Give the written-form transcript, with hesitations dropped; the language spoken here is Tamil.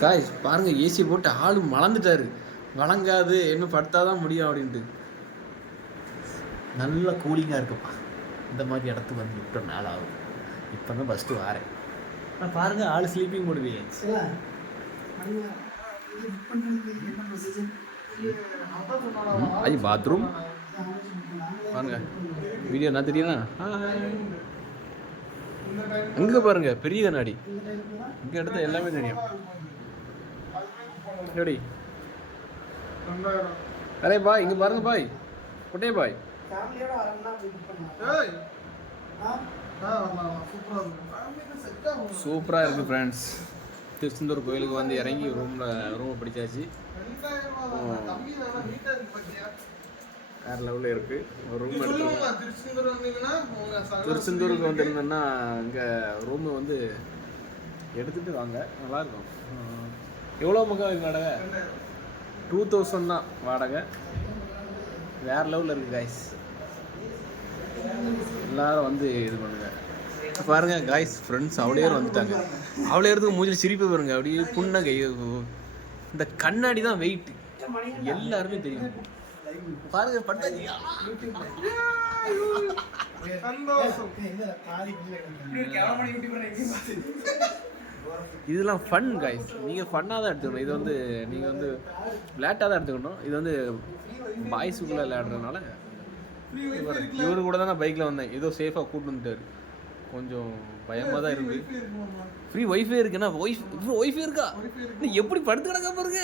காய்ஸ் பாருங்க, ஏசி போட்டு ஆளு மலர்ந்துட்டாரு. வழங்காது என்ன படுத்தாதான் முடியும் அப்படின்ட்டு. நல்ல கூலிங்காக இருக்குப்பா. இந்த மாதிரி இடத்துக்கு வந்து விட்ட நாள் ஆகும். இப்போ தான் ஃபஸ்ட்டு வாரேன். நான் பாருங்கள், ஆள் ஸ்லீப்பிங் போடுவீங்க. அது பாத்ரூம் பாருங்க. வீடியோ என்ன தெரியுமா? அங்கே பாருங்க, பெரிய கண்ணாடி. இங்கே எடுத்த எல்லாமே தெரியும். எப்படி அரே பாய், இங்கே பாருங்க பாய், குட்டே பாய். சூப்பராக இருக்குது ஃப்ரெண்ட்ஸ். திருச்செந்தூர் கோயிலுக்கு வந்து இறங்கி ரூமை பிடிச்சாச்சு. வேறு லெவலில் இருக்குது. ஒரு ரூம் எடுத்து திருச்செந்தூருக்கு வந்துருந்தோன்னா இங்கே ரூமு வந்து எடுத்துகிட்டு வாங்க, நல்லாயிருக்கும். எவ்வளோ மக்கள் இருக்குது வாடகை? 2000 தான் வாடகை. வேறு லெவலில் இருக்குது காய்ஸ். எல்லோரும் வந்து இது பண்ணுங்க. பாருங்க காய்ஸ், ஃப்ரெண்ட்ஸ் அவ்வளோ வந்துட்டாங்க. அவ்வளோ இடத்துக்கு மூஞ்சில் சிரிப்பு பாருங்க, அப்படியே புன்னகை. இந்த கண்ணாடி தான் வெயிட், எல்லாருமே தெரியும். பாருங்க பட்டாச்சு. இதெல்லாம் ஃபன் காய்ஸ். நீங்கள் ஃபன்னாக தான் எடுத்துக்கணும். இது வந்து நீங்கள் வந்து விளையாட்டாக தான் எடுத்துக்கணும். இது வந்து பாய்ஸுக்குள்ளே விளையாடுறதுனால. இவரு கூட தான் நான் பைக்கில் வந்தேன். ஏதோ சேஃபாக கூப்பிட்டு வந்துட்டார். கொஞ்சம் பயமாக தான் இருக்குது. ஃப்ரீ ஒய்ஃபை இருக்குன்னா ஒய்ஃபை இருக்கா? எப்படி படுத்து கிடக்க பாருங்க.